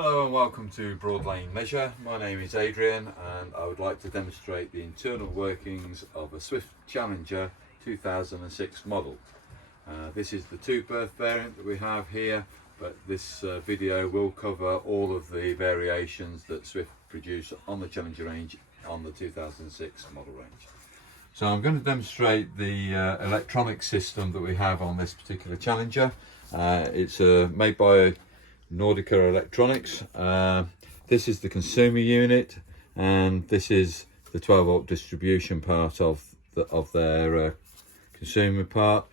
Hello and welcome to Broad Lane Leisure. My name is Adrian and I would like to demonstrate the internal workings of a Swift Challenger 2006 model. This is the 2-berth variant that we have here, but this video will cover all of the variations that Swift produce on the Challenger range on the 2006 model range. So I'm going to demonstrate the electronic system that we have on this particular Challenger. It's made by Nordica Electronics. This is the consumer unit, and this is the 12-volt distribution part of their consumer part.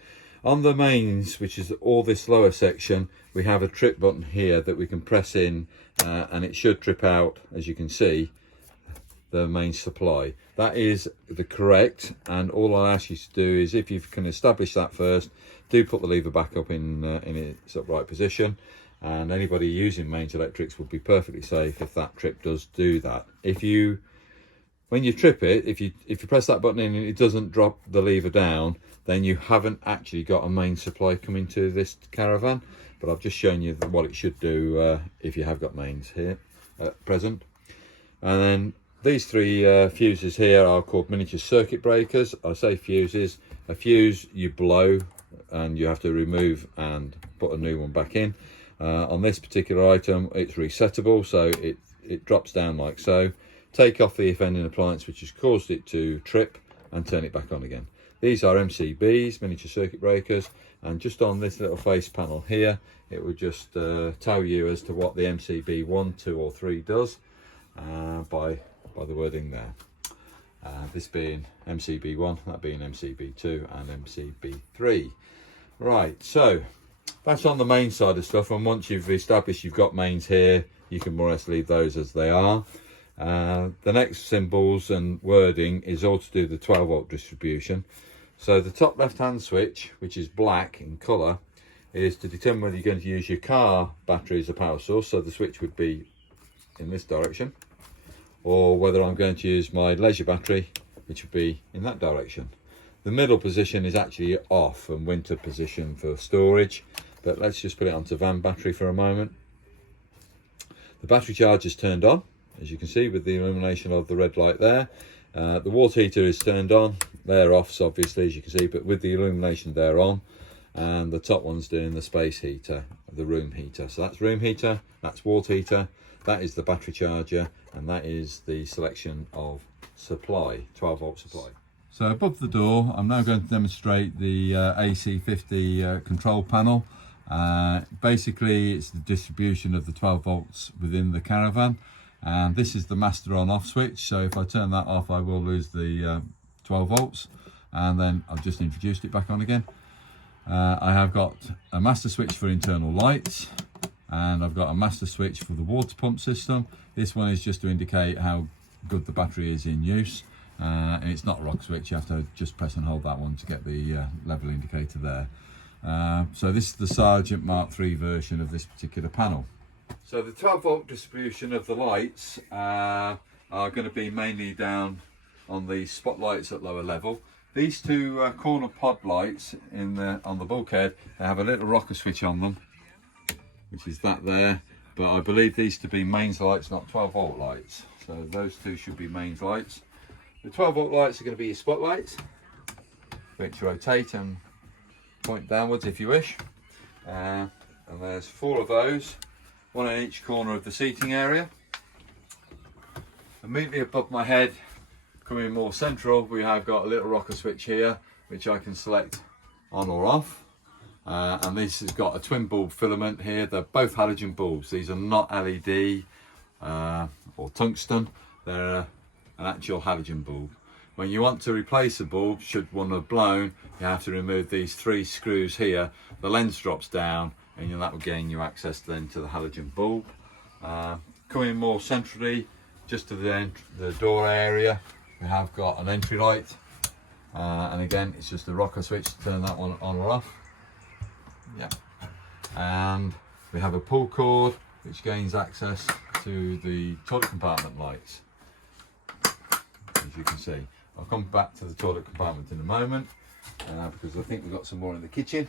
On the mains, which is all this lower section, we have a trip button here that we can press in, and it should trip out, as you can see, the main supply. That is the correct, and all I'll ask you to do is, if you can establish that first, do put the lever back up in its upright position. And anybody using mains electrics will be perfectly safe if that trip does do that. When you trip it, if you press that button in and it doesn't drop the lever down, then you haven't actually got a main supply coming to this caravan. But I've just shown you what it should do if you have got mains here at present. And then these three fuses here are called miniature circuit breakers. I say fuses. A fuse you blow and you have to remove and put a new one back in. On this particular item, it's resettable, so it drops down like so. Take off the offending appliance which has caused it to trip and turn it back on again. These are MCBs, miniature circuit breakers, and just on this little face panel here, it will just tell you as to what the MCB 1, 2 or 3 does by the wording there. This being MCB 1, that being MCB 2 and MCB 3. Right, so that's on the main side of stuff, and once you've established you've got mains here, you can more or less leave those as they are. The next symbols and wording is all to do with the 12-volt distribution. So the top left-hand switch, which is black in colour, is to determine whether you're going to use your car battery as a power source, so the switch would be in this direction, or whether I'm going to use my leisure battery, which would be in that direction. The middle position is actually off and winter position for storage, but let's just put it onto van battery for a moment. The battery charge is turned on, as you can see with the illumination of the red light there. The water heater is turned on. They're off, obviously, as you can see, but with the illumination there on. And the top one's doing the space heater, the room heater. So that's room heater, that's water heater, that is the battery charger, and that is the selection of supply, 12-volt supply. So above the door, I'm now going to demonstrate the AC50 control panel. Basically, it's the distribution of the 12 volts within the caravan. And this is the master on off switch. So if I turn that off, I will lose the 12 volts. And then I've just introduced it back on again. I have got a master switch for internal lights. And I've got a master switch for the water pump system. This one is just to indicate how good the battery is in use. And it's not a rock switch, you have to just press and hold that one to get the level indicator there. So this is the Sergeant Mark III version of this particular panel. So the 12-volt distribution of the lights are going to be mainly down on the spotlights at lower level. These two corner pod lights on the bulkhead, they have a little rocker switch on them, which is that there, but I believe these to be mains lights, not 12-volt lights. So those two should be mains lights. The 12-volt lights are going to be your spotlights, which rotate and point downwards if you wish. And there's 4 of those, 1 in each corner of the seating area. Immediately above my head, coming more central, we have got a little rocker switch here, which I can select on or off. And this has got a twin bulb filament here. They're both halogen bulbs. These are not LED or tungsten. They're an actual halogen bulb. When you want to replace a bulb, should one have blown, you have to remove these 3 screws here. The lens drops down, and that will gain you access then to the halogen bulb. Coming more centrally, just to the door area, we have got an entry light, and again it's just a rocker switch to turn that one on or off. Yeah, and we have a pull cord which gains access to the toilet compartment lights. As you can see, I'll come back to the toilet compartment in a moment because I think we've got some more in the kitchen.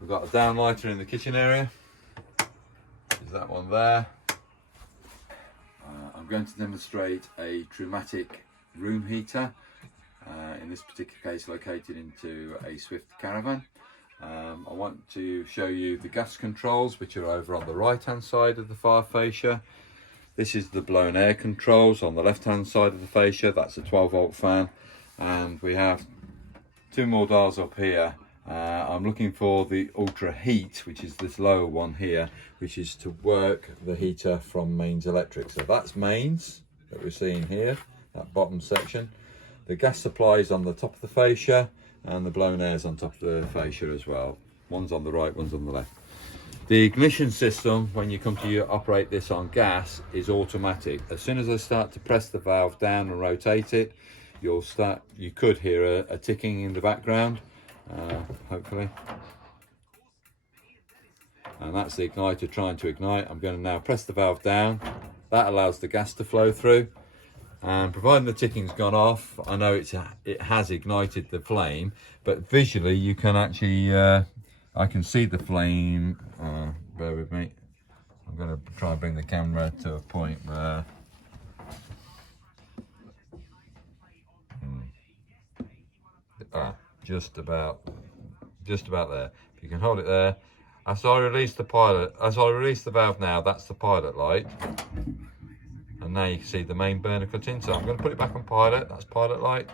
We've got a downlighter in the kitchen area, is that one there. I'm going to demonstrate a pneumatic room heater, in this particular case located into a Swift caravan. I want to show you the gas controls, which are over on the right hand side of the fire fascia. This is the blown air controls on the left hand side of the fascia. That's a 12-volt fan, and we have two more dials up here. I'm looking for the ultra heat, which is this lower one here, which is to work the heater from mains electric. So that's mains that we're seeing here, that bottom section. The gas supply is on the top of the fascia, and the blown air is on top of the fascia as well. One's on the right, one's on the left. The ignition system, when you come to operate this on gas, is automatic. As soon as I start to press the valve down and rotate it, you could hear a ticking in the background, hopefully. And that's the igniter trying to ignite. I'm going to now press the valve down. That allows the gas to flow through. And providing the ticking's gone off, I know it has ignited the flame, but visually you can actually, I can see the flame. Bear with me. I'm going to try and bring the camera to a point where just about there. If you can hold it there. As I release the valve now, that's the pilot light. And now you can see the main burner cut in. So I'm going to put it back on pilot. That's pilot light.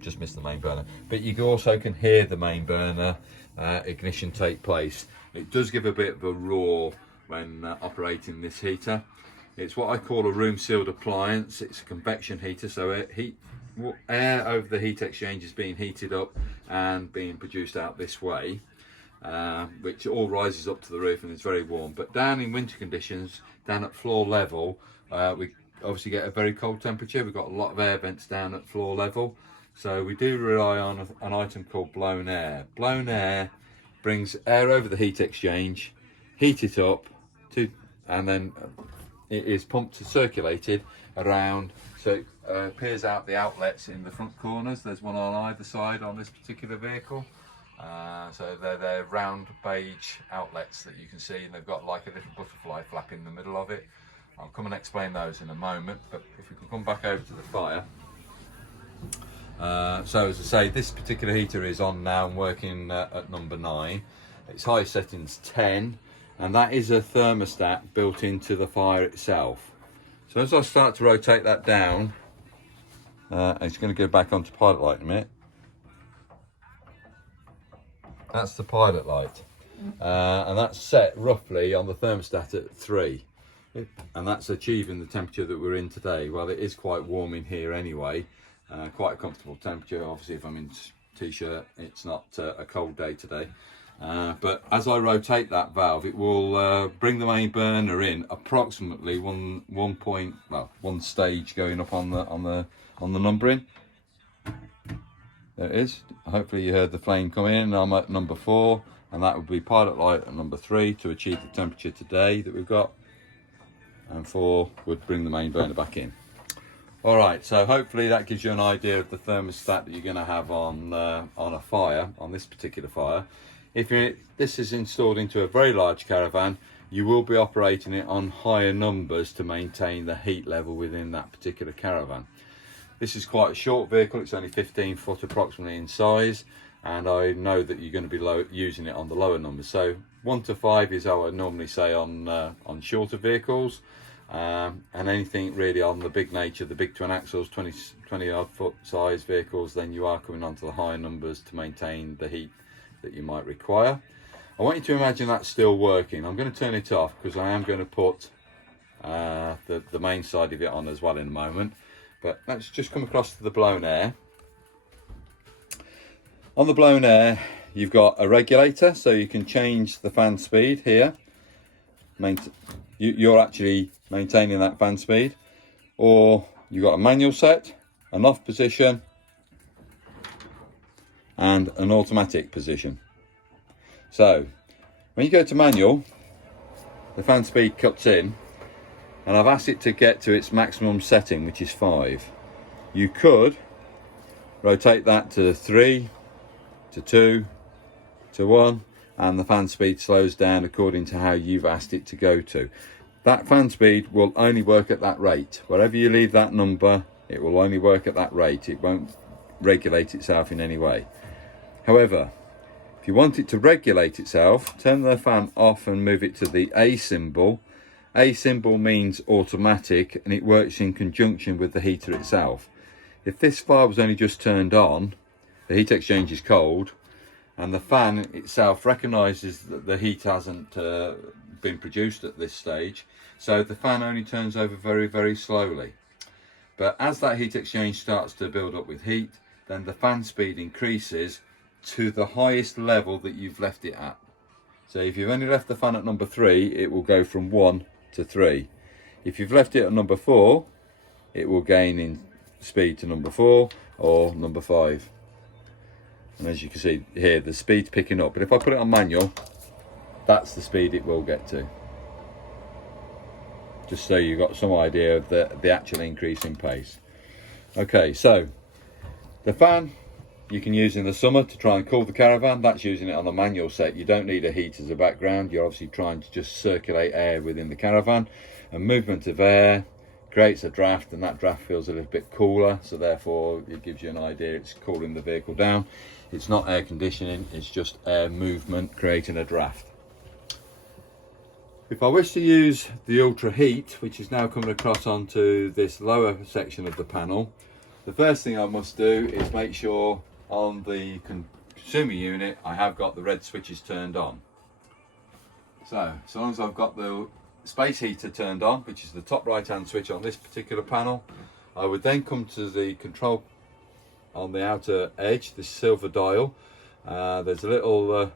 Just missed the main burner. But you also can hear the main burner ignition take place. It does give a bit of a roar when operating this heater. It's what I call a room sealed appliance. It's a convection heater, so air over the heat exchange is being heated up and being produced out this way, which all rises up to the roof and is very warm. But down in winter conditions, down at floor level, we obviously get a very cold temperature. We've got a lot of air vents down at floor level, so we do rely on an item called blown air. Blown air brings air over the heat exchange, heat it up, and then it is pumped and circulated around, so it peers out the outlets in the front corners. There's one on either side on this particular vehicle. So they're round beige outlets that you can see, and they've got like a little butterfly flap in the middle of it. I'll come and explain those in a moment, but if we can come back over to the fire. So as I say, this particular heater is on now and working at number 9. Its high setting's 10, and that is a thermostat built into the fire itself. So as I start to rotate that down, it's going to go back onto pilot light in a minute. That's the pilot light, and that's set roughly on the thermostat at 3, and that's achieving the temperature that we're in today. Well, it is quite warm in here anyway, quite a comfortable temperature. Obviously, if I'm in t-shirt, it's not a cold day today. But as I rotate that valve, it will bring the main burner in approximately one stage going up on the numbering. There it is. Hopefully you heard the flame come in. I'm at number 4, and that would be pilot light at number 3 to achieve the temperature today that we've got, and 4 would bring the main burner back in. All right, so hopefully that gives you an idea of the thermostat that you're going to have on a fire, on this particular fire. If this is installed into a very large caravan, you will be operating it on higher numbers to maintain the heat level within that particular caravan. This is quite a short vehicle. It's only 15 foot approximately in size, and I know that you're going to be using it on the lower numbers. So 1 to 5 is how I normally say on shorter vehicles, and anything really on the big nature, the big twin axles, 20 odd foot size vehicles, then you are coming onto the higher numbers to maintain the heat that you might require. I want you to imagine that's still working. I'm going to turn it off because I am going to put the main side of it on as well in a moment. But let's just come across to the blown air. On the blown air, you've got a regulator, so you can change the fan speed here. You're actually maintaining that fan speed. Or you've got a manual set, an off position, and an automatic position. So when you go to manual, the fan speed cuts in, and I've asked it to get to its maximum setting, which is 5. You could rotate that to 3, to 2, to 1, and the fan speed slows down according to how you've asked it to go to. That fan speed will only work at that rate. Wherever you leave that number, it will only work at that rate. It won't regulate itself in any way. However, if you want it to regulate itself, turn the fan off and move it to the A symbol. A symbol means automatic, and it works in conjunction with the heater itself. If this fire was only just turned on, the heat exchange is cold, and the fan itself recognises that the heat hasn't been produced at this stage, so the fan only turns over very, very slowly. But as that heat exchange starts to build up with heat, then the fan speed increases to the highest level that you've left it at. So if you've only left the fan at number 3, it will go from 1 to 3. If you've left it at number 4, it will gain in speed to number 4 or number 5. And as you can see here, the speed's picking up. But if I put it on manual, that's the speed it will get to. Just so you've got some idea of the actual increase in pace. Okay, so the fan you can use in the summer to try and cool the caravan. That's using it on the manual set. You don't need a heat as a background. You're obviously trying to just circulate air within the caravan. And movement of air creates a draft, and that draft feels a little bit cooler, so therefore it gives you an idea it's cooling the vehicle down. It's not air conditioning, it's just air movement creating a draft. If I wish to use the ultra heat, which is now coming across onto this lower section of the panel, the first thing I must do is make sure on the consumer unit I have got the red switches turned on. So long as I've got the space heater turned on, which is the top right hand switch on this particular panel, I would then come to the control on the outer edge, this silver dial. There's a little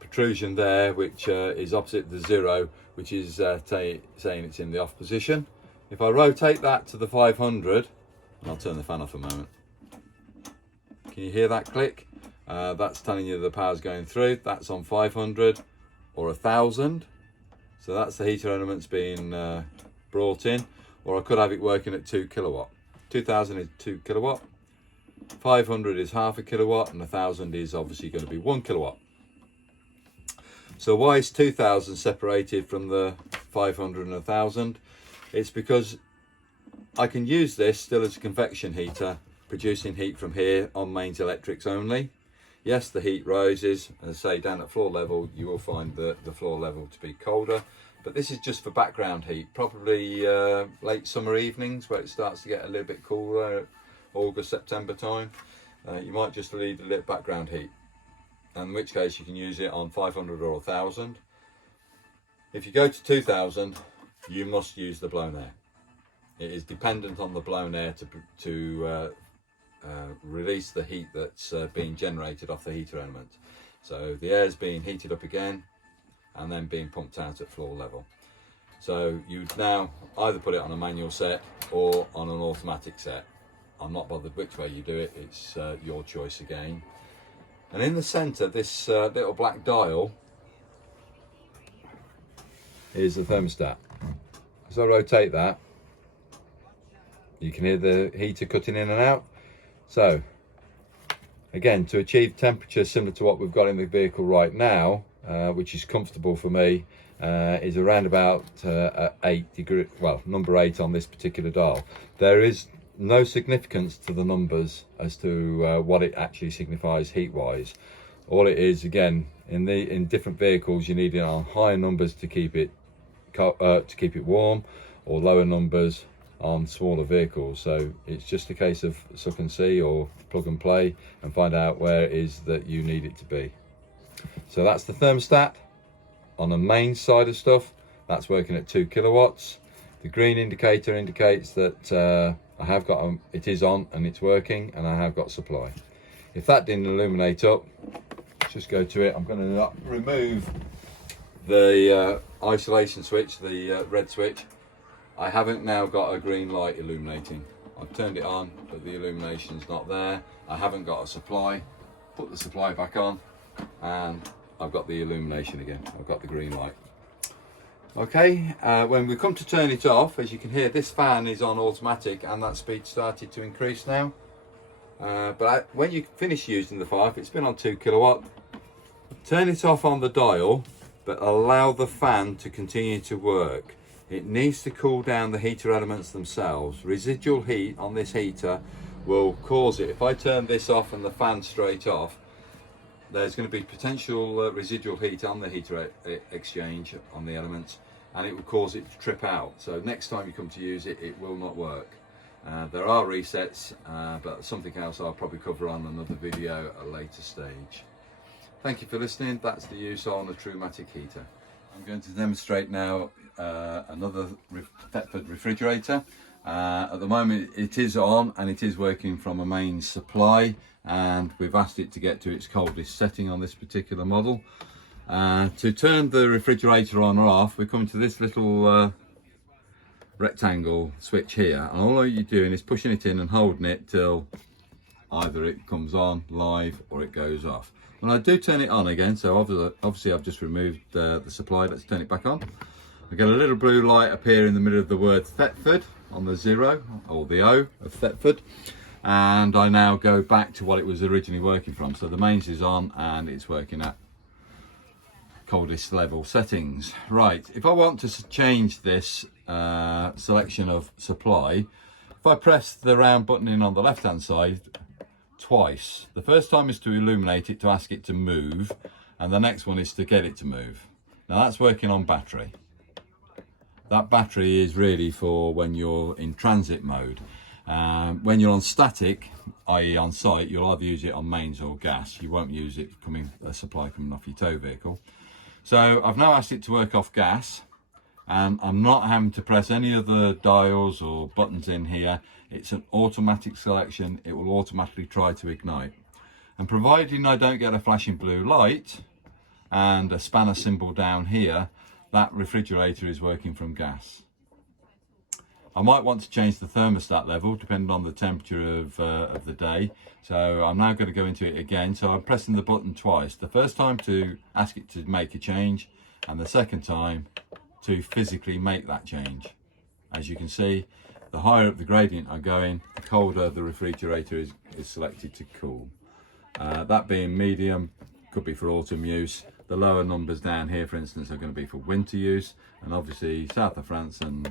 protrusion there which is opposite the 0, which is saying it's in the off position. If I rotate that to the 500, and I'll turn the fan off a moment. Can you hear that click? That's telling you the power's going through. That's on 500 or 1000. So that's the heater elements being brought in. Or I could have it working at 2 kilowatt. 2000 is 2 kilowatt. 500 is half a kilowatt, and 1000 is obviously going to be 1 kilowatt. So why is 2000 separated from the 500 and 1000? It's because I can use this still as a convection heater, producing heat from here on mains electrics only. Yes, the heat rises, as I say, down at floor level you will find the floor level to be colder, but this is just for background heat, probably late summer evenings where it starts to get a little bit cooler, August, September time. You might just need a little background heat, in which case you can use it on 500 or 1000. If you go to 2000, you must use the blown air. It is dependent on the blown air to release the heat that's being generated off the heater element. So the air is being heated up again and then being pumped out at floor level. So you'd now either put it on a manual set or on an automatic set. I'm not bothered which way you do it, it's your choice again. And in the centre, this little black dial is the thermostat. As I rotate that, you can hear the heater cutting in and out. So again, to achieve temperature similar to what we've got in the vehicle right now, which is comfortable for me, is around about 8 degrees, well, number 8 on this particular dial. There is no significance to the numbers as to what it actually signifies heat wise. All it is, again, in different vehicles you need it on higher numbers to keep it warm, or lower numbers on smaller vehicles. So it's just a case of suck and see, or plug and play and find out where it is that you need it to be. So that's the thermostat on the main side of stuff. That's working at 2 kilowatts. The green indicator indicates that I have got it is on and it's working, and I have got supply. If that didn't illuminate up, let's just go to it. I'm going to remove the isolation switch, the red switch. I haven't now got a green light illuminating. I've turned it on, but the illumination's not there. I haven't got a supply. Put the supply back on, and I've got the illumination again. I've got the green light. Okay, when we come to turn it off, as you can hear, this fan is on automatic and that speed started to increase now. When you finish using the fire, if it's been on 2 kilowatt, Turn it off on the dial, but allow the fan to continue to work. It needs to cool down the heater elements themselves. Residual heat on this heater will cause it. If I turn this off and the fan straight off, there's going to be potential residual heat on the heater exchange on the elements, and it will cause it to trip out. So next time you come to use it, it will not work. There are resets, but something else I'll probably cover on another video at a later stage. Thank you for listening. That's the use on a Trumatic heater. I'm going to demonstrate now another Thetford refrigerator. At the moment it is on and it is working from a main supply, and we've asked it to get to its coldest setting on this particular model. To turn the refrigerator on or off, we're coming to this little rectangle switch here, and all you're doing is pushing it in and holding it till either it comes on live or it goes off. When I do turn it on again, so obviously I've just removed the supply, let's turn it back on. I get a little blue light appear in the middle of the word Thetford on the 0 or the O of Thetford, and I now go back to what it was originally working from. So the mains is on and it's working at coldest level settings. Right, if I want to change this selection of supply, if I press the round button in on the left hand side twice, the first time is to illuminate it to ask it to move, and the next one is to get it to move. Now that's working on battery. That battery is really for when you're in transit mode. When you're on static, i.e. on site, you'll either use it on mains or gas. You won't use it a supply coming off your tow vehicle. So I've now asked it to work off gas, and I'm not having to press any of the dials or buttons in here. It's an automatic selection. It will automatically try to ignite. And providing I don't get a flashing blue light and a spanner symbol down here, that refrigerator is working from gas. I might want to change the thermostat level depending on the temperature of the day. So I'm now going to go into it again. So I'm pressing the button twice. The first time to ask it to make a change, and the second time to physically make that change. As you can see, the higher up the gradient I go in, the colder the refrigerator is selected to cool. That being medium, could be for autumn use. The lower numbers down here, for instance, are going to be for winter use, and obviously south of France and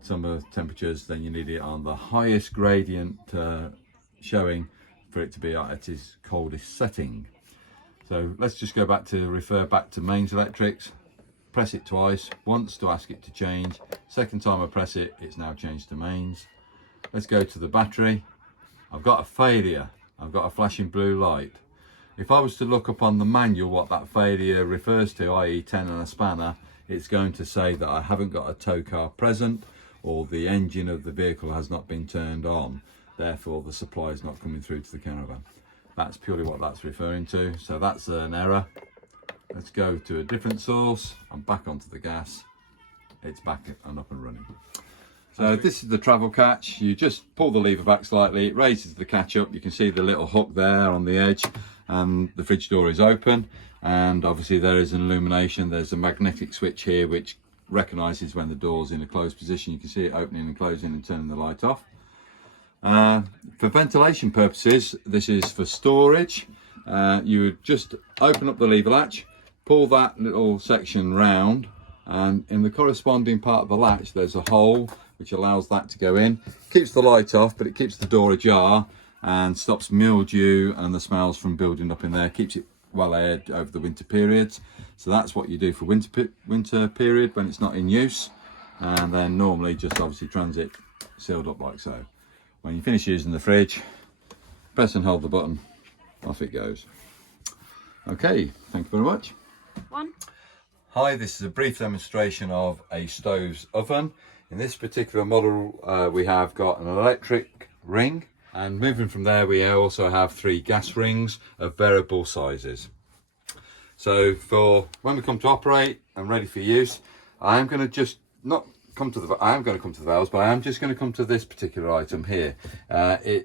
summer temperatures, then you need it on the highest gradient showing for it to be at its coldest setting. So let's just go back to refer back to mains electrics. Press it twice, once to ask it to change. Second time I press it, it's now changed to mains. Let's go to the battery. I've got a failure. I've got a flashing blue light. If I was to look up on the manual what that failure refers to, i.e. 10 and a spanner, it's going to say that I haven't got a tow car present, or the engine of the vehicle has not been turned on. Therefore, the supply is not coming through to the caravan. That's purely what that's referring to. So that's an error. Let's go to a different source. I'm back onto the gas. It's back and up and running. So this is the travel catch. You just pull the lever back slightly, it raises the catch up. You can see the little hook there on the edge, and the fridge door is open. And obviously there is an illumination. There's a magnetic switch here which recognises when the door's in a closed position. You can see it opening and closing and turning the light off. For ventilation purposes, this is for storage. You would just open up the lever latch, pull that little section round, and in the corresponding part of the latch there's a hole which allows that to go in. Keeps the light off, but it keeps the door ajar and stops mildew and the smells from building up in there. Keeps it well aired over the winter periods. So that's what you do for winter period when it's not in use, and then normally just obviously transit sealed up like so. When you finish using the fridge, press and hold the button, off it goes. Okay, thank you very much. Hi, this is a brief demonstration of a stove's oven. In this particular model we have got an electric ring, and moving from there we also have 3 gas rings of variable sizes. So for when we come to operate and ready for use, I am going to just come to the valves, but I am just going to come to this particular item here.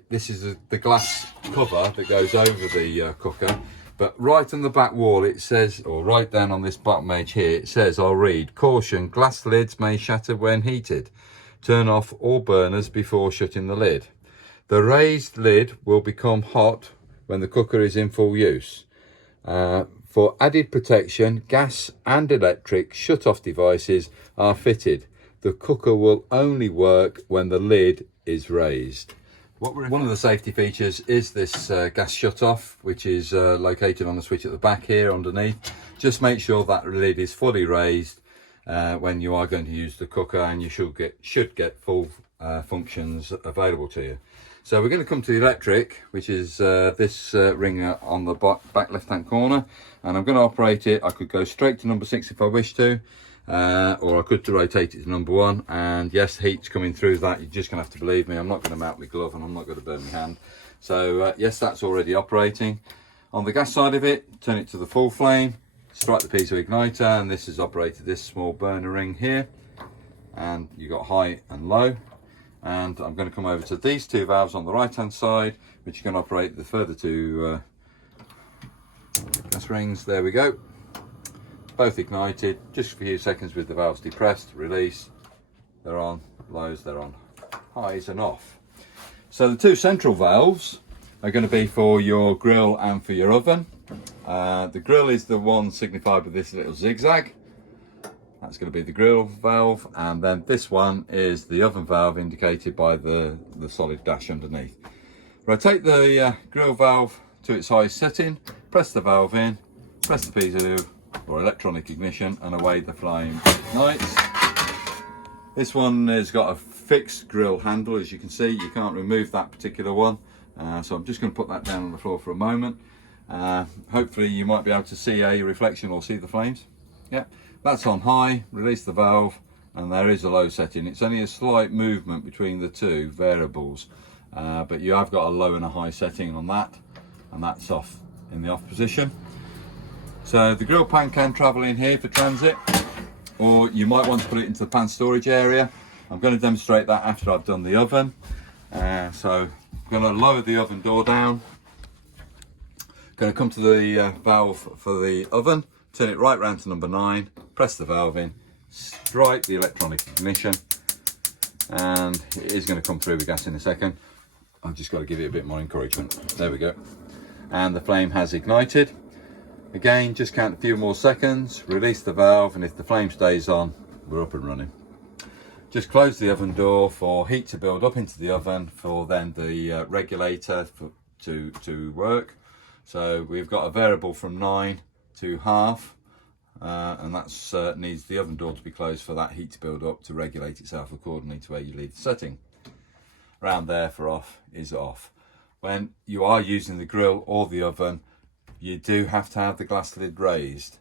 This is the glass cover that goes over the cooker, but right on the back wall it says, or right down on this bottom edge here, it says, I'll read, caution, glass lids may shatter when heated. Turn off all burners before shutting the lid. The raised lid will become hot when the cooker is in full use. For added protection, gas and electric shut-off devices are fitted. The cooker will only work when the lid is raised. One of the safety features is this gas shut-off, which is located on the switch at the back here underneath. Just make sure that lid is fully raised when you are going to use the cooker, and you should get full functions available to you. So we're going to come to the electric, which is this ring on the back left hand corner, and I'm going to operate it. I could go straight to number 6 if I wish to, or I could rotate it to number 1, and yes, heat's coming through that. You're just going to have to believe me. I'm not going to melt my glove and I'm not going to burn my hand. So yes, that's already operating. On the gas side of it, turn it to the full flame, strike the Piezo Igniter, and this has operated this small burner ring here, and you got high and low. And I'm going to come over to these 2 valves on the right hand side, which are going to operate the further 2 gas rings. There we go, both ignited, just a few seconds with the valves depressed, release, they're on, lows, they're on, highs and off. So the 2 central valves are going to be for your grill and for your oven. The grill is the one signified with this little zigzag. That's going to be the grill valve, and then this one is the oven valve indicated by the solid dash underneath. Rotate the grill valve to its highest setting, press the valve in, press the piezo or electronic ignition, and away the flame ignites. This one has got a fixed grill handle, as you can see. You can't remove that particular one, so I'm just going to put that down on the floor for a moment. Hopefully you might be able to see a reflection or see the flames. Yeah, that's on high. Release the valve, and there is a low setting. It's only a slight movement between the 2 variables, but you have got a low and a high setting on that, and that's off in the off position. So the grill pan can travel in here for transit, or you might want to put it into the pan storage area. I'm going to demonstrate that after I've done the oven. So I'm going to lower the oven door down. Going to come to the valve for the oven, turn it right round to number 9, press the valve in, strike the electronic ignition, and it is going to come through with gas in a second. I've just got to give it a bit more encouragement. There we go. And the flame has ignited. Again, just count a few more seconds, release the valve, and if the flame stays on, we're up and running. Just close the oven door for heat to build up into the oven, for then the regulator to work. So we've got a variable from 9 to half, and that's needs the oven door to be closed for that heat to build up to regulate itself accordingly to where you leave the setting. Around there for off is off. When you are using the grill or the oven, you do have to have the glass lid raised.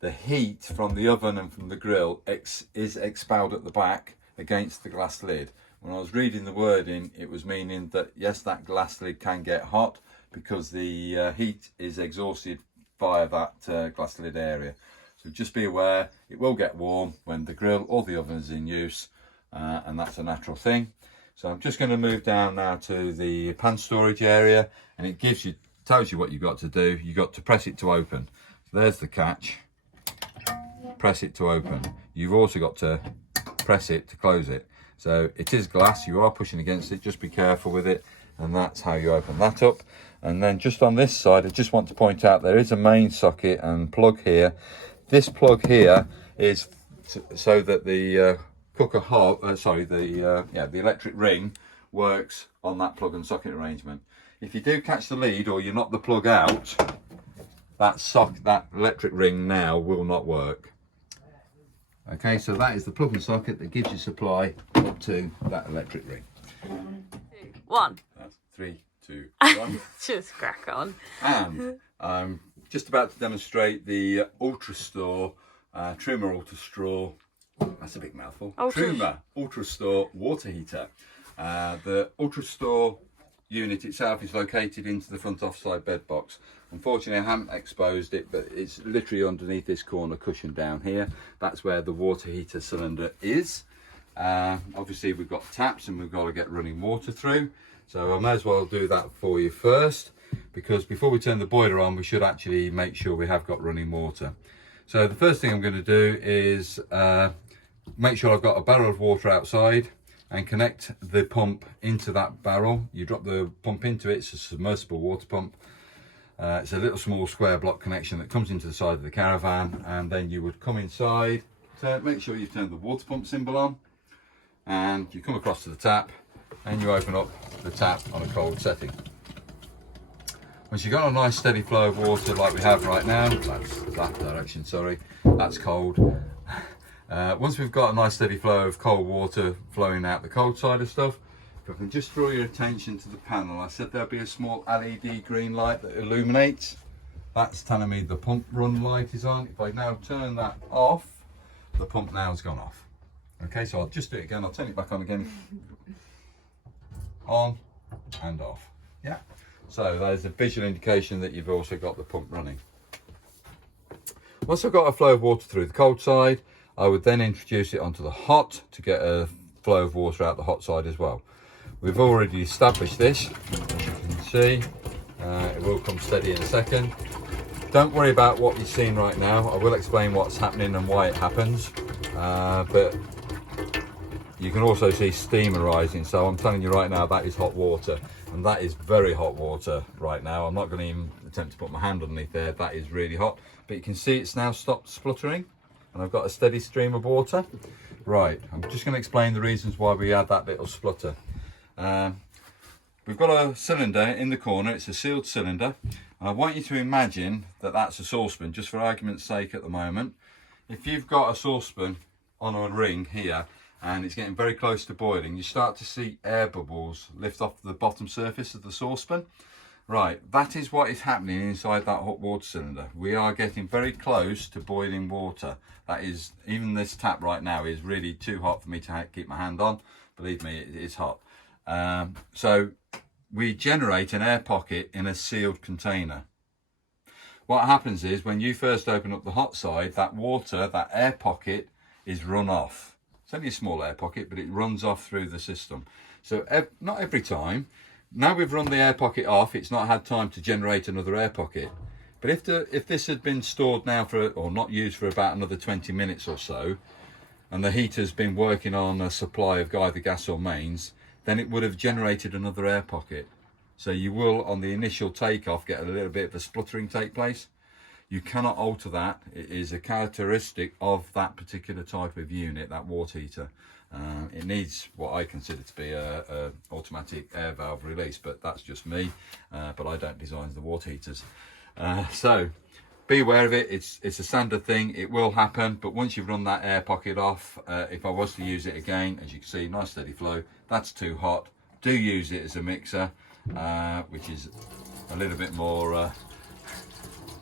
The heat from the oven and from the grill is expelled at the back against the glass lid. When I was reading the wording, it was meaning that yes, that glass lid can get hot because the heat is exhausted via that glass lid area. So just be aware, it will get warm when the grill or the oven is in use, and that's a natural thing. So I'm just going to move down now to the pan storage area, and it tells you what you've got to do. You've got to press it to open. So there's the catch. Press it to open. You've also got to press it to close it. So it is glass, you are pushing against it, just be careful with it, and that's how you open that up. And then just on this side, I just want to point out there is a main socket and plug here. This plug here is so that the the electric ring works on that plug and socket arrangement. If you do catch the lead or you knock the plug out, that electric ring now will not work. Okay, so that is the plug and socket that gives you supply up to that electric ring. 1. That's 3, 2, 1. Just crack on. And I'm just about to demonstrate the Ultra Store Trimmer Ultra Straw. That's a big mouthful. Trimmer Ultra Store water heater. The Ultra Store unit itself is located into the front offside bed box. Unfortunately, I haven't exposed it, but it's literally underneath this corner cushion down here. That's where the water heater cylinder is. Obviously, we've got taps and we've got to get running water through. So I may as well do that for you first, because before we turn the boiler on, we should actually make sure we have got running water. So the first thing I'm going to do is make sure I've got a barrel of water outside and connect the pump into that barrel. You drop the pump into it, it's a submersible water pump. It's a little small square block connection that comes into the side of the caravan, and then you would come inside, make sure you've turned the water pump symbol on, and you come across to the tap and you open up the tap on a cold setting. Once you've got a nice steady flow of water like we have right now, that's that direction, sorry, that's cold. Once we've got a nice steady flow of cold water flowing out the cold side of stuff, if I can just draw your attention to the panel, I said there'll be a small LED green light that illuminates. That's telling me the pump run light is on. If I now turn that off, the pump now has gone off. Okay, so I'll just do it again, I'll turn it back on again. On and off. Yeah. So there's a visual indication that you've also got the pump running. Once I've got a flow of water through the cold side, I would then introduce it onto the hot to get a flow of water out the hot side as well. We've already established this, as you can see. It will come steady in a second. Don't worry about what you're seeing right now. I will explain what's happening and why it happens. But you can also see steam arising. So I'm telling you right now, that is hot water. And that is very hot water right now. I'm not going to even attempt to put my hand underneath there. That is really hot. But you can see it's now stopped spluttering. And I've got a steady stream of water. Right, I'm just going to explain the reasons why we had that little splutter. We've got a cylinder in the corner, it's a sealed cylinder. And I want you to imagine that that's a saucepan, just for argument's sake at the moment. If you've got a saucepan on a ring here, and it's getting very close to boiling, you start to see air bubbles lift off the bottom surface of the saucepan. Right, that is what is happening inside that hot water cylinder. We are getting very close to boiling water. That is, even this tap right now is really too hot for me to keep my hand on. Believe me, it is hot. So we generate an air pocket in a sealed container. What happens is when you first open up the hot side, that water, that air pocket is run off. It's only a small air pocket, but it runs off through the system. So not every time. Now we've run the air pocket off, it's not had time to generate another air pocket. But if this had been stored now or not used for about another 20 minutes or so, and the heater's been working on a supply of either gas or mains, then it would have generated another air pocket. So you will, on the initial takeoff, get a little bit of a spluttering take place. You cannot alter that. It is a characteristic of that particular type of unit, that water heater. It needs what I consider to be a automatic air valve release, but that's just me. But I don't design the water heaters. So be aware of it. It's a standard thing. It will happen, but once you've run that air pocket off, if I was to use it again, as you can see, nice steady flow. That's too hot. Do use it as a mixer, which is a little bit more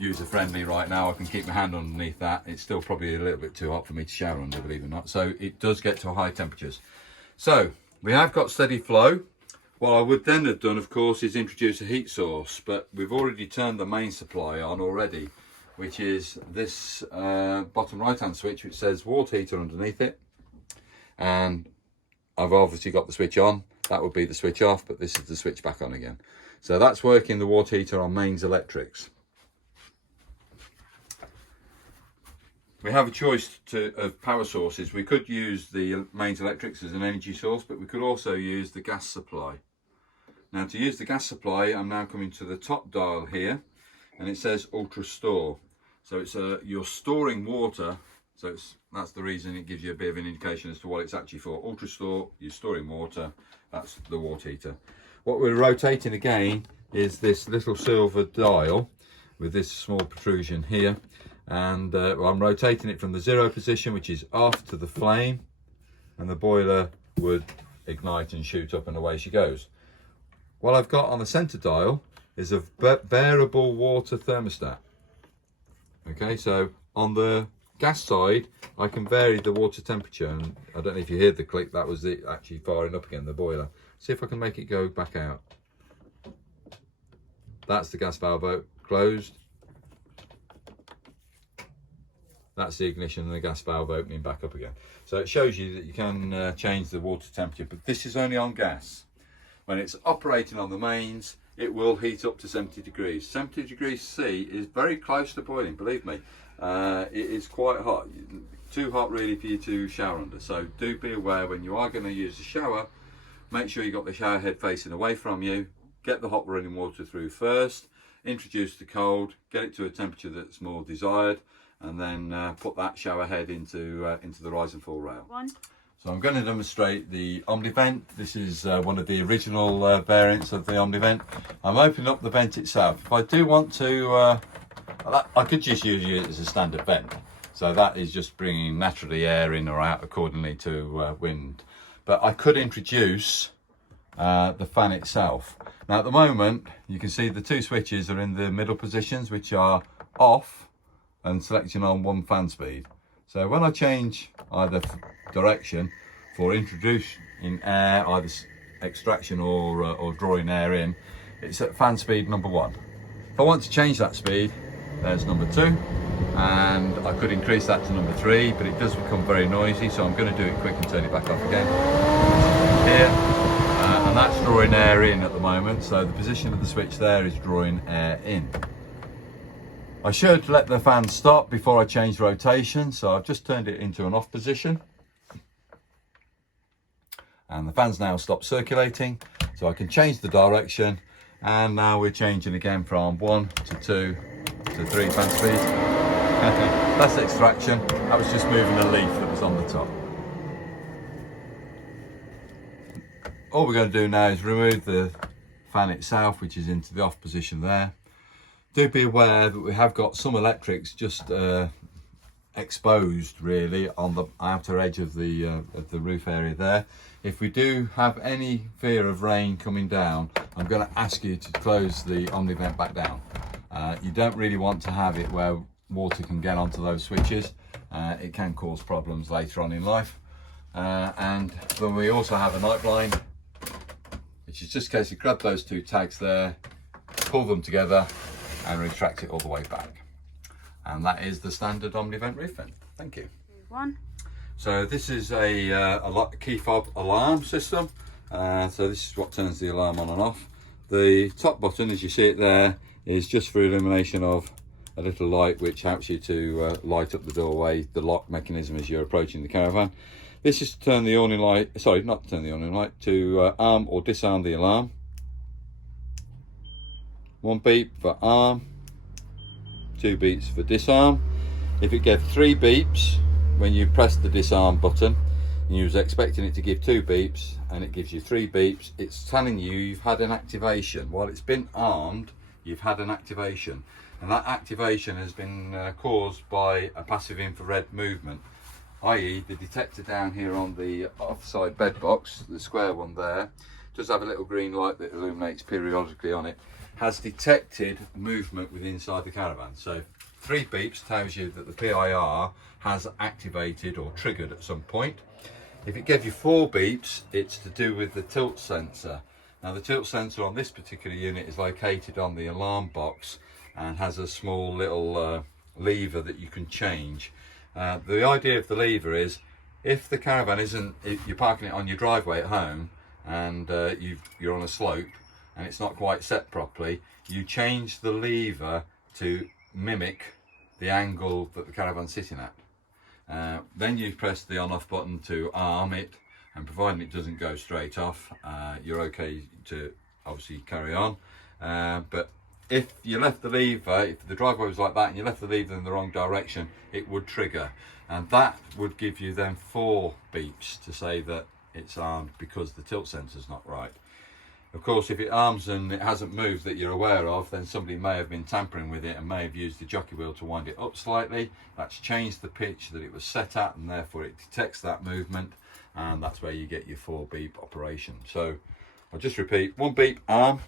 user friendly right now. I can keep my hand underneath that. It's still probably a little bit too hot for me to shower under, believe it or not. So it does get to high temperatures. So we have got steady flow. What I would then have done, of course, is introduce a heat source, but we've already turned the main supply on already, which is this bottom right hand switch, which says water heater underneath it. And I've obviously got the switch on. That would be the switch off, but this is the switch back on again. So that's working the water heater on mains electrics. We have a choice of power sources. We could use the mains electrics as an energy source, but we could also use the gas supply. Now to use the gas supply, I'm now coming to the top dial here, and it says Ultra Store. So it's you're storing water, so that's the reason it gives you a bit of an indication as to what it's actually for. Ultra Store, you're storing water, that's the water heater. What we're rotating again is this little silver dial with this small protrusion here. And I'm rotating it from the 0 position, which is off, to the flame, and the boiler would ignite and shoot up, and away she goes. What I've got on the center dial is a variable water thermostat. Okay, so on the gas side, I can vary the water temperature, and I don't know if you heard the click, that was it actually firing up again, the boiler. See if I can make it go back out. That's the gas valve closed. That's the ignition and the gas valve opening back up again. So it shows you that you can change the water temperature, but this is only on gas. When it's operating on the mains, it will heat up to 70 degrees. 70 degrees C is very close to boiling, believe me. It is quite hot, too hot really for you to shower under. So do be aware when you are going to use the shower, make sure you got the shower head facing away from you. Get the hot running water through first. introduce the cold, get it to a temperature that's more desired, and then put that shower head into the rise and fall rail. So I'm going to demonstrate the Omni Vent. This is one of the original variants of the Omni Vent. I'm opening up the vent itself. If I do want to, I could just use it as a standard vent. So that is just bringing naturally air in or out accordingly to wind. But I could introduce the fan itself. Now at the moment, you can see the two switches are in the middle positions, which are off and selecting on one fan speed. So when I change either direction for introducing air, either extraction or drawing air in, it's at fan speed number 1. If I want to change that speed, there's number 2, and I could increase that to number 3, but it does become very noisy, so I'm going to do it quick and turn it back off again. Here, and that's drawing air in at the moment, so the position of the switch there is drawing air in. I should let the fan stop before I change rotation, so I've just turned it into an off position. And the fan's now stopped circulating, so I can change the direction, and now we're changing again from 1 to 2 to 3 fan speed. That's extraction. That was just moving a leaf that was on the top. All we're going to do now is remove the fan itself, which is into the off position there. Do be aware that we have got some electrics just exposed really on the outer edge of the roof area there. If we do have any fear of rain coming down, I'm going to ask you to close the Omni Vent back down. You don't really want to have it where water can get onto those switches. It can cause problems later on in life. And then we also have a night blind, which is just in case you grab those two tags there, pull them together and retract it all the way back. And that is the standard Omni Vent roof vent. Thank you. So this is a key fob alarm system. So this is what turns the alarm on and off. The top button, as you see it there, is just for illumination of a little light which helps you to light up the doorway, the lock mechanism as you're approaching the caravan. This is to turn the awning light, sorry, not to turn the awning light, to arm or disarm the alarm. 1 beep for arm, 2 beeps for disarm. If it gave 3 beeps when you press the disarm button, and you was expecting it to give 2 beeps and it gives you 3 beeps, it's telling you you've had an activation. While it's been armed, you've had an activation, and that activation has been caused by a passive infrared movement, i.e. the detector down here on the offside bed box, the square one there, does have a little green light that illuminates periodically on it, has detected movement within inside the caravan. So 3 beeps tells you that the PIR has activated or triggered at some point. If it gave you 4 beeps, it's to do with the tilt sensor. Now the tilt sensor on this particular unit is located on the alarm box and has a small little lever that you can change. The idea of the lever is, if the caravan isn't, if you're parking it on your driveway at home and you're on a slope and it's not quite set properly, you change the lever to mimic the angle that the caravan's sitting at. Then you press the on-off button to arm it, and providing it doesn't go straight off, you're okay to obviously carry on. But if you left the lever, if the driveway was like that and you left the lever in the wrong direction, it would trigger, and that would give you then 4 beeps to say that it's armed because the tilt sensor's not right. Of course, if it arms and it hasn't moved that you're aware of, then somebody may have been tampering with it and may have used the jockey wheel to wind it up slightly. That's changed the pitch that it was set at, and therefore it detects that movement, and that's where you get your 4 beep operation. So I'll just repeat: 1 beep, arm;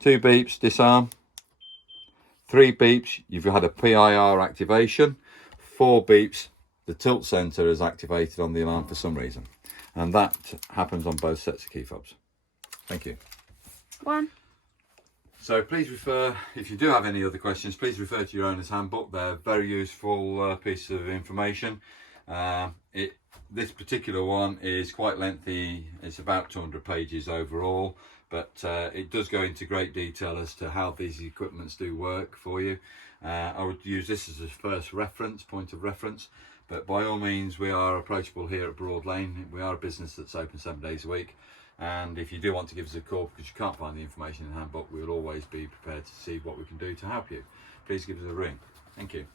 2 beeps, disarm; 3 beeps, you've had a PIR activation; 4 beeps, the tilt sensor is activated on the alarm for some reason. And that happens on both sets of key fobs. Thank you. 1. So please refer, if you do have any other questions, please refer to your owner's handbook. They're a very useful piece of information. This particular one is quite lengthy. It's about 200 pages overall, but it does go into great detail as to how these equipments do work for you. I would use this as a first reference, point of reference, but by all means we are approachable here at Broad Lane. We are a business that's open 7 days a week. And if you do want to give us a call because you can't find the information in the handbook, we'll always be prepared to see what we can do to help you. Please give us a ring. Thank you.